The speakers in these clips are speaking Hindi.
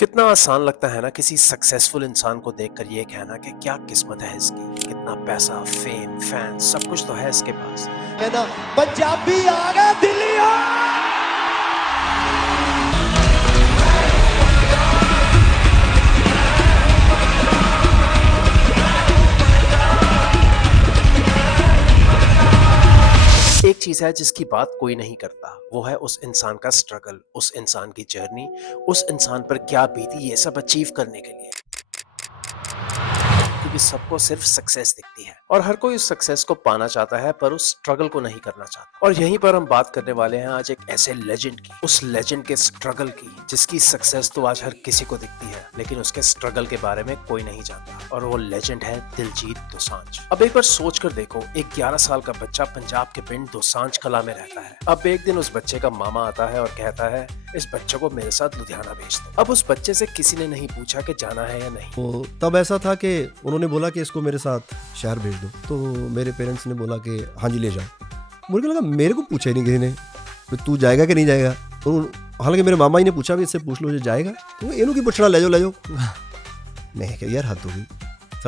कितना आसान लगता है ना किसी सक्सेसफुल इंसान को देखकर ये कहना कि क्या किस्मत है इसकी, कितना पैसा, फेम, फैंस, सब कुछ तो है इसके पास। कहना पंजाबी आ गया दिल्ली आ। एक चीज है जिसकी बात कोई नहीं करता, वो है उस इंसान का स्ट्रगल, उस इंसान की जर्नी, उस इंसान पर क्या बीती ये सब अचीव करने के लिए। क्योंकि सबको सिर्फ सक्सेस दिखती है और हर कोई उस सक्सेस को पाना चाहता है पर उस स्ट्रगल को नहीं करना चाहता। और यहीं पर हम बात करने वाले हैं आज एक ऐसे लेजेंड की, उस लेजेंड के स्ट्रगल की, जिसकी सक्सेस तो आज हर किसी को दिखती है लेकिन उसके स्ट्रगल के बारे में कोई नहीं जानता। और वो लेजेंड है दिलजीत दोसांझ। अब एक बार सोच कर देखो, एक 11 साल का बच्चा पंजाब के पिंड दोसांझ कला में रहता है। अब एक दिन उस बच्चे का मामा आता है और कहता है इस बच्चे को मेरे साथ लुधियाना भेज दो। अब उस बच्चे से किसी ने नहीं पूछा कि जाना है या नहीं। तो तब ऐसा था कि उन्होंने बोला कि इसको मेरे साथ शहर भेज दो, तो मेरे पेरेंट्स ने बोला कि हाँ जी ले जाओ। मुझे लगा मेरे को पूछा ही नहीं किसी ने तू जाएगा कि नहीं जाएगा। तो हालांकि मेरे मामा ही ने पूछा भी, इससे पूछ लो जो जाएगा, तो इन्हों की पूछना ले जाओ मैं क्या यार हद होगी।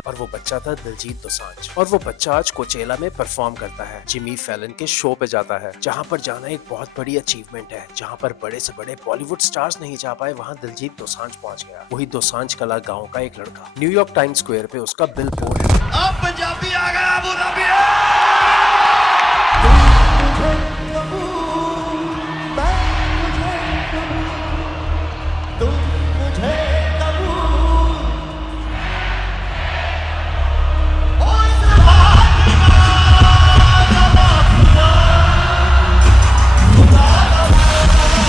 और वो बच्चा था दिलजीत दोसांझ। और वो बच्चा आज कोचेला में परफॉर्म करता है, जिमी फैलन के शो पे जाता है, जहाँ पर जाना एक बहुत बड़ी अचीवमेंट है। जहाँ पर बड़े से बड़े बॉलीवुड स्टार्स नहीं जा पाए, वहाँ दिलजीत दोसांझ पहुँच गया। वही दोसांझ कला गाँव का एक लड़का। न्यूयॉर्क टाइम्स स्क्वायर पे उसका बिलबोर्ड है। अब पंजाबी आ गया अबू धाबी।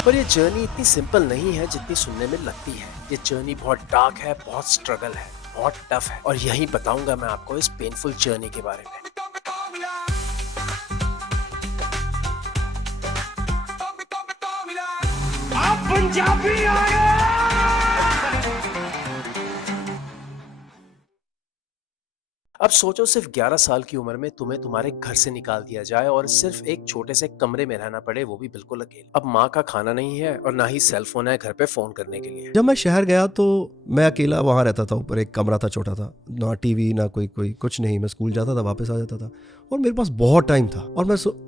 पर ये जर्नी इतनी सिंपल नहीं है जितनी सुनने में लगती है। ये जर्नी बहुत डार्क है, बहुत स्ट्रगल है, बहुत टफ है। और यही बताऊंगा मैं आपको इस पेनफुल जर्नी के बारे में। अब पंजाबी आ गया। अब सोचो, सिर्फ 11 साल की उम्र में तुम्हें तुम्हारे घर से निकाल दिया जाए और सिर्फ एक छोटे से कमरे में रहना पड़े, वो भी बिल्कुल अकेले। अब माँ का खाना नहीं है और ना ही सेल फोन है घर पे फोन करने के लिए। जब मैं शहर गया तो मैं अकेला वहाँ रहता था। ऊपर एक कमरा था, छोटा था, ना टीवी ना कोई कुछ नहीं। मैं स्कूल जाता था, वापस आ जाता था और मेरे पास बहुत टाइम था।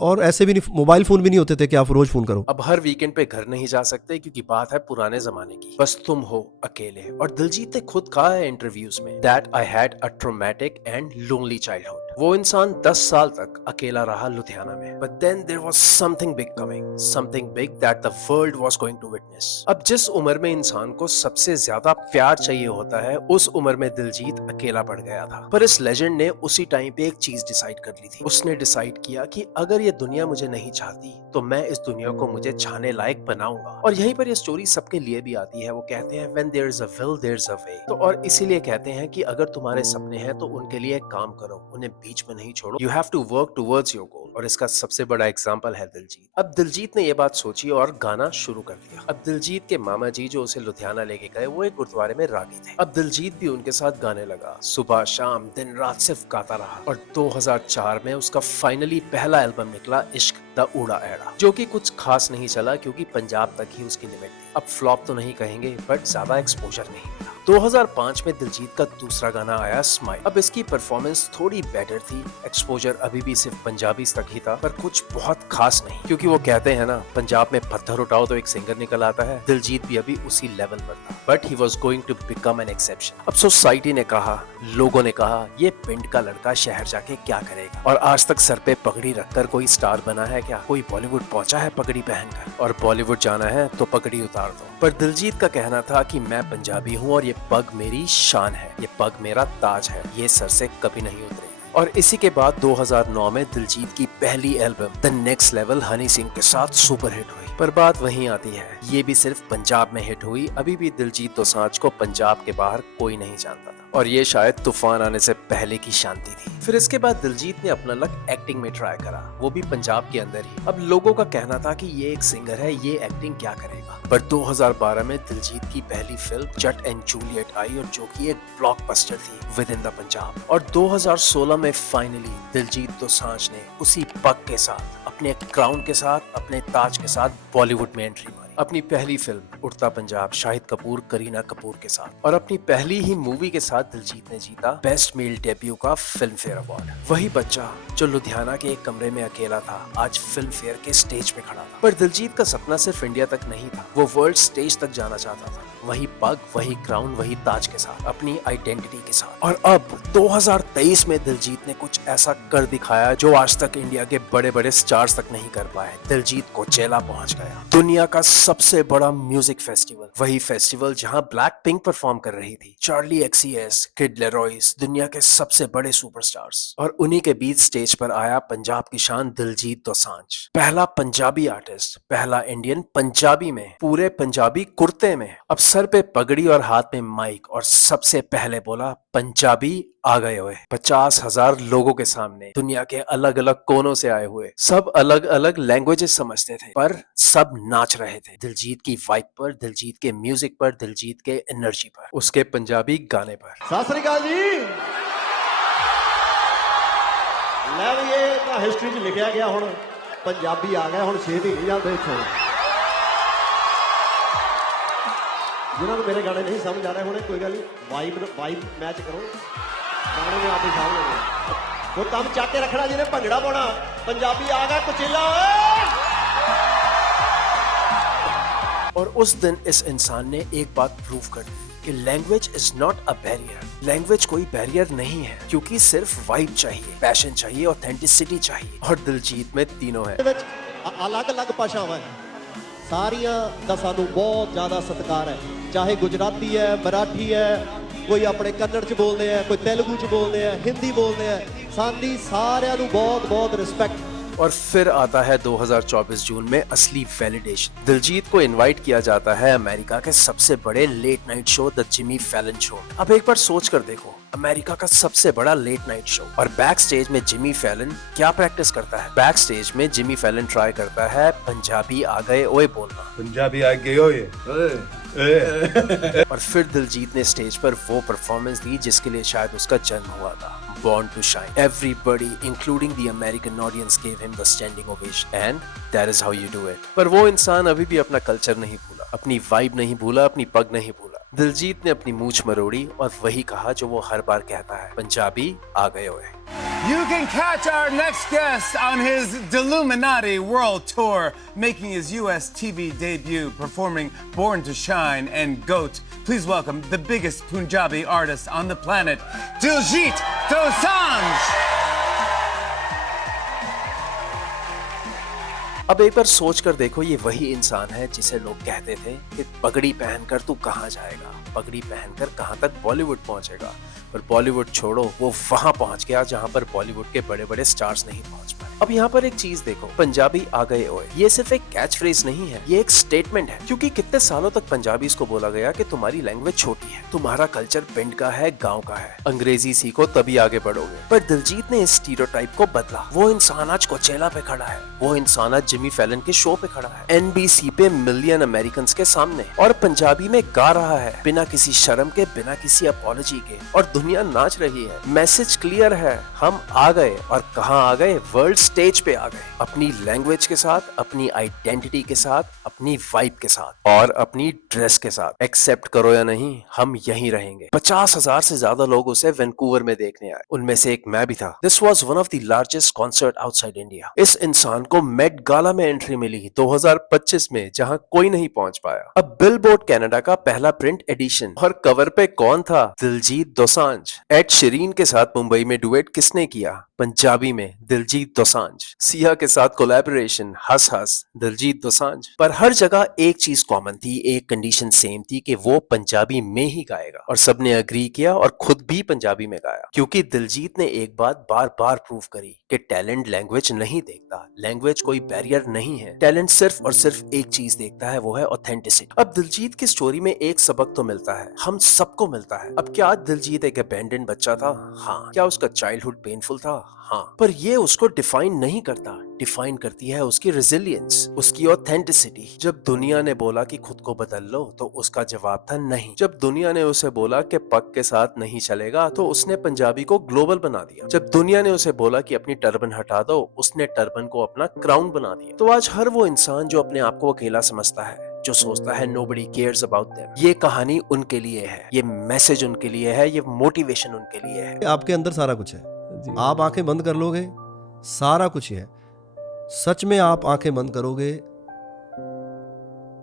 और ऐसे भी नहीं, मोबाइल फोन भी नहीं होते थे कि आप रोज फोन करो। अब हर वीकेंड पे घर नहीं जा सकते क्योंकि बात है पुराने जमाने की। बस तुम हो अकेले। और दिलजीत ने खुद कहा है इंटरव्यूज में that I had a traumatic and lonely childhood. वो इंसान 10 साल तक अकेला रहा लुधियाना में। But then there was something big coming, something big that the world was going to witness. अब जिस उम्र में इंसान को सबसे ज्यादा प्यार चाहिए होता है, उस उम्र में दिलजीत अकेला पड़ गया था। पर इस लेजेंड ने उसी टाइम पे एक चीज डिसाइड कर ली थी। उसने डिसाइड किया कि अगर ये दुनिया मुझे नहीं चाहती तो मैं इस दुनिया को मुझे चाहने लायक बनाऊंगा। और यहीं पर ये स्टोरी सबके लिए भी आती है। वो कहते हैं when there is a will there is a way. तो और इसीलिए कहते हैं कि अगर तुम्हारे सपने हैं तो उनके लिए एक काम करो, उन्हें बीच में नहीं छोड़ो। You have to work towards your goal. और इसका सबसे बड़ा एग्जांपल है दिलजीत। अब दिलजीत ने ये बात सोची और गाना शुरू कर दिया। अब दिलजीत के मामा जी जो उसे लुधियाना लेके गए, वो एक गुरुद्वारे में रागी थे। अब दिलजीत भी उनके साथ गाने लगा, सुबह शाम दिन रात सिर्फ गाता रहा। और 2004 में उसका फाइनली पहला एल्बम निकला, इश्क द उड़ा एड़ा, जो कि कुछ खास नहीं चला क्योंकि पंजाब तक ही उसकी लिमिट थी। अब फ्लॉप तो नहीं कहेंगे बट ज्यादा एक्सपोजर नहीं मिला। 2005 में दिलजीत का दूसरा गाना आया स्माइल। अब इसकी परफॉर्मेंस थोड़ी बेटर थी, एक्सपोजर अभी भी सिर्फ पंजाबी तक ही था, पर कुछ बहुत खास नहीं। क्योंकि वो कहते हैं ना, पंजाब में पत्थर उठाओ तो एक सिंगर निकल आता है। दिलजीत भी अभी उसी लेवल पर था, but he was going to become an exception. अब सोसाइटी ने कहा, लोगों ने कहा, ये पिंड का लड़का शहर जाके क्या करेगा। और आज तक सर पे पगड़ी रखकर कोई स्टार बना है क्या? कोई बॉलीवुड पहुंचा है पगड़ी पहनकर? और बॉलीवुड जाना है तो पगड़ी उतार दो। पर दिलजीत का कहना था कि मैं पंजाबी हूँ और ये पग मेरी शान है, ये पग मेरा ताज है, ये सर से कभी नहीं उतरेगी। और इसी के बाद 2009 में दिलजीत की पहली album the next level Honey Singh के साथ सुपर हिट हुई। पर बात वहीं आती है, ये भी सिर्फ पंजाब में हिट हुई। अभी भी दिलजीत दोसांझ को पंजाब के बाहर कोई नहीं जानता था और ये शायद तूफान आने से पहले की शांति थी। फिर इसके बाद दिलजीत ने अपना लक एक्टिंग में ट्राई करा, वो भी पंजाब के अंदर ही। अब लोगों का कहना था कि ये एक सिंगर है, ये एक्टिंग क्या करेगा। पर 2012 में दिलजीत की पहली फिल्म जट एंड जूलियट आई, और जो कि एक ब्लॉकबस्टर थी विद इन द पंजाब। और 2016 में फाइनली दिलजीत दोसांझ ने उसी पग के साथ, अपने क्राउन के साथ, अपने ताज के साथ बॉलीवुड में एंट्री मारी। अपनी पहली फिल्म उड़ता पंजाब शाहिद कपूर करीना कपूर के साथ, और अपनी पहली ही मूवी के साथ दिलजीत ने जीता बेस्ट मेल डेब्यू का फिल्म फेयर अवार्ड। वही बच्चा जो लुधियाना के एक कमरे में अकेला था आज फिल्म फेयर के स्टेज पे खड़ा था। पर दिलजीत का सपना सिर्फ इंडिया तक नहीं था, वो वर्ल्ड स्टेज तक जाना चाहता था, वही पग, वही क्राउन, वही ताज के साथ, अपनी आइडेंटिटी के साथ। और अब 2023 में दिलजीत ने कुछ ऐसा कर दिखाया जो आज तक इंडिया के बड़े बड़े स्टार्स तक नहीं कर पाए। दिलजीत कोचेला पहुंच गया, दुनिया का सबसे बड़ा म्यूजिक फेस्टिवल, वही फेस्टिवल जहां ब्लैक पिंक परफॉर्म कर रही थी, चार्ली XCX, किड लेरॉयस, दुनिया के सबसे बड़े सुपरस्टार्स, और उन्हीं के बीच स्टेज पर आया पंजाब की शान दिलजीत दोसांझ, पहला पंजाबी आर्टिस्ट, पहला इंडियन पंजाबी में, पूरे पंजाबी कुर्ते में, अब सर पे पगड़ी और हाथ में माइक, और सबसे पहले बोला पंजाबी आ गए हुए 50,000 लोगों के सामने, दुनिया के अलग अलग कोनों से आए हुए, सब अलग अलग लैंग्वेजेस समझते थे पर सब नाच रहे थे दिलजीत की वाइब पर, दिलजीत के म्यूजिक पर, दिलजीत के एनर्जी पर, उसके पंजाबी गाने पर। सत श्री अकाल जी। मैं भी ये तो हिस्ट्री च लिखा गया हुण पंजाबी आ गया, हुण छेद ही नहीं जाते इत्थों। जिन्होंने मेरे गाने नहीं समझ आ रहे होने कोई गल नहीं, वाइब मैच करो, गाने में आपके सामने वो तम चाक के रखना जिन्हें भंगड़ा पाना, पंजाबी आ गया कुचेला। और उस दिन इस इंसान ने एक बात प्रूव कर दी कि language is not a barrier, language कोई बैरियर नहीं है, क्योंकि सिर्फ वाइब चाहिए, पैशन चाहिए, ऑथेंटिसिटी चाहिए, और दिलजीत में तीनों है। अलग अलग भाषावां सारियां दा सानू बहुत ज्यादा सत्कार है, चाहे गुजराती है, मराठी है, कोई अपने कन्नड़ च बोलते हैं, कोई तेलुगु च बोलते हैं, हिंदी बोलते हैं, साडी सारियां नू बहुत बहुत रिस्पेक्ट। और फिर आता है 2024 जून में असली वैलिडेशन। दिलजीत को इनवाइट किया जाता है अमेरिका के सबसे बड़े late night show the Jimmy Fallon show. अब एक बार सोच कर देखो, अमेरिका का सबसे बड़ा लेट नाइट शो, और बैक स्टेज में जिमी फैलन क्या प्रैक्टिस करता है? बैक स्टेज में जिमी फैलन ट्राई करता है पंजाबी आ गए ओए बोलना, पंजाबी आ गए ओए। और फिर दिलजीत ने स्टेज पर वो परफॉर्मेंस दी जिसके लिए शायद उसका जन्म हुआ था, Born to Shine. Everybody, including the American audience, gave him the standing ovation, and that is how you do it. पर वो इंसान अभी भी अपना कल्चर नहीं भूला, अपनी वाइब नहीं भूला, अपनी पग नहीं भूला। दिलजीत ने अपनी मूंछ मरोड़ी और वही कहा जो वो हर बार कहता है, पंजाबी आ गए हुए। You can catch our next guest on his Deluminati World Tour, making his US TV debut, performing Born to Shine and Goat. Please welcome the biggest Punjabi artist on the planet, Diljit Dosanjh. अब एक बार सोच कर देखो, ये वही इंसान है जिसे लोग कहते थे कि पगड़ी पहनकर तू कहाँ जाएगा, पगड़ी पहनकर कहाँ तक बॉलीवुड पहुंचेगा। पर बॉलीवुड छोड़ो, वो वहां पहुंच गया जहां पर बॉलीवुड के बड़े बड़े स्टार्स नहीं पहुंच पाए। अब यहाँ पर एक चीज देखो, पंजाबी आ गए ओए, ये सिर्फ एक कैच फ्रेज नहीं है, ये एक स्टेटमेंट है, क्योंकि कितने सालों तक पंजाबीज को बोला गया कि तुम्हारी लैंग्वेज छोटी है, तुम्हारा कल्चर पिंड का है, गाँव का है, अंग्रेजी सीखो तभी आगे बढ़ोगे। पर दिलजीत ने इस स्टीरियोटाइप को बदला। वो इंसान आज कोचेला पे खड़ा है, वो इंसान आज जिमी फैलन के शो पे खड़ा है, NBC पे मिलियन अमेरिकन के सामने, और पंजाबी में गा रहा है, बिना किसी शर्म के, बिना किसी अपॉलजी के, और दुनिया नाच रही है। मैसेज क्लियर है, हम आ गए, और कहाँ आ गए? वर्ल्ड स्टेज पे आ गए, अपनी लैंग्वेज के साथ, अपनी आइडेंटिटी के साथ, अपनी वाइब के साथ, और अपनी ड्रेस के साथ। एक्सेप्ट करो या नहीं, हम यहीं रहेंगे। 50,000 से ज्यादा लोग उसे वैंकूवर में देखने आए, उनमें से एक मैं भी था। This was one of the largest concert outside India. इस इंसान को मेट गाला में एंट्री मिली 2025 में, जहां कोई नहीं पहुंच पाया। अब बिलबोर्ड कनाडा का पहला प्रिंट एडिशन, और कवर पे कौन था? दिलजीत दोसांझ। एड शीरीन के साथ मुंबई में डुएट किसने किया? पंजाबी में दिलजीत दोसांझ। सिया के साथ कोलैबोरेशन, हंस हंस, दिलजीत दोसांझ। पर हर जगह एक चीज कॉमन थी, एक कंडीशन सेम थी कि वो पंजाबी में ही गाएगा, और सबने अग्री किया और खुद भी पंजाबी में गाया, क्योंकि दिलजीत ने एक बात बार बार प्रूव करी कि टैलेंट लैंग्वेज नहीं देखता, लैंग्वेज कोई बैरियर नहीं है, टैलेंट सिर्फ और सिर्फ एक चीज देखता है, वो है ऑथेंटिसिटी। अब दिलजीत की स्टोरी में एक सबक तो मिलता है, हम सबको मिलता है। अब क्या दिलजीत एक अबैंडन बच्चा था? हाँ। क्या उसका चाइल्डहुड पेनफुल था? हाँ। पर ये उसको डिफाइन नहीं करता, डिफाइन करती है उसकी रेजिलियंस, उसकी ऑथेंटिसिटी। जब दुनिया ने बोला कि खुद को बदल लो, तो उसका जवाब था नहीं। जब दुनिया ने उसे बोला कि पग के साथ नहीं चलेगा, तो उसने पंजाबी को ग्लोबल बना दिया। जब दुनिया ने उसे बोला कि अपनी टर्बन हटा दो, उसने टर्बन को अपना क्राउन बना दिया। तो आज हर वो इंसान जो अपने आप को अकेला समझता है, जो सोचता है nobody cares about them। ये कहानी उनके लिए है, ये मैसेज उनके लिए है, ये मोटिवेशन उनके लिए है। आपके अंदर सारा कुछ है, आप आंखें बंद कर लोगे सारा कुछ ही है। सच में आप आंखें बंद करोगे,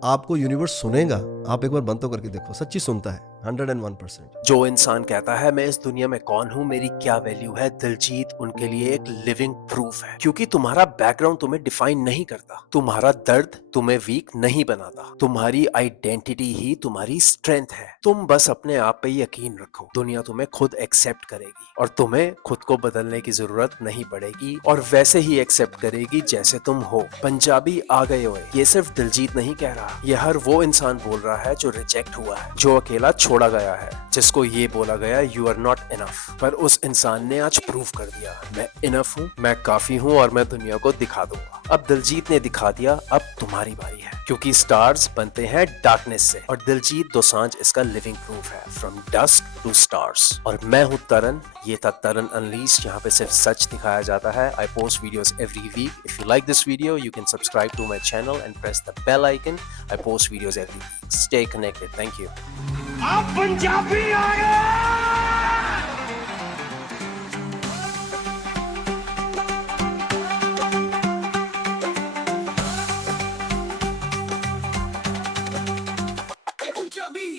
आपको यूनिवर्स सुनेगा। आप एक बार बंद तो करके देखो, सच्ची सुनता है 101%। जो इंसान कहता है मैं इस दुनिया में कौन हूँ, मेरी क्या वैल्यू है, दिलजीत उनके लिए एक लिविंग प्रूफ है। क्योंकि तुम्हारा बैकग्राउंड तुम्हें डिफाइन नहीं करता, तुम्हारा दर्द तुम्हें वीक नहीं बनाता, तुम्हारी आइडेंटिटी ही तुम्हारी स्ट्रेंथ है। तुम बस अपने आप पे यकीन रखो, दुनिया तुम्हें खुद एक्सेप्ट करेगी और तुम्हें खुद को बदलने की जरूरत नहीं पड़ेगी और वैसे ही एक्सेप्ट करेगी जैसे तुम हो। पंजाबी आ गए ओए, ये सिर्फ दिलजीत नहीं कह रहा, ये हर वो इंसान बोल रहा है जो रिजेक्ट हुआ है, जो अकेला छोड़ा गया है, जिसको ये बोला गया यू आर नॉट इनफ। पर उस इंसान ने आज प्रूव कर दिया, मैं इनफ हूँ, मैं काफी हूँ और मैं दुनिया को दिखा दूंगा। अब दिलजीत ने दिखा दिया, अब तुम्हारी बारी है, क्योंकि स्टार्स बनते हैं डार्कनेस से और दिलजीत दोसांझ इसका लिविंग प्रूफ है। From dusk to stars. और मैं हूँ तरन, ये था तरन अनलीस्ट, यहाँ पे सिर्फ सच दिखाया जाता है। I post videos every week. If you like this video you can subscribe to my channel and press the bell icon. I post videos every week. Stay connected. Thank you. अब पंजाबी आ गया।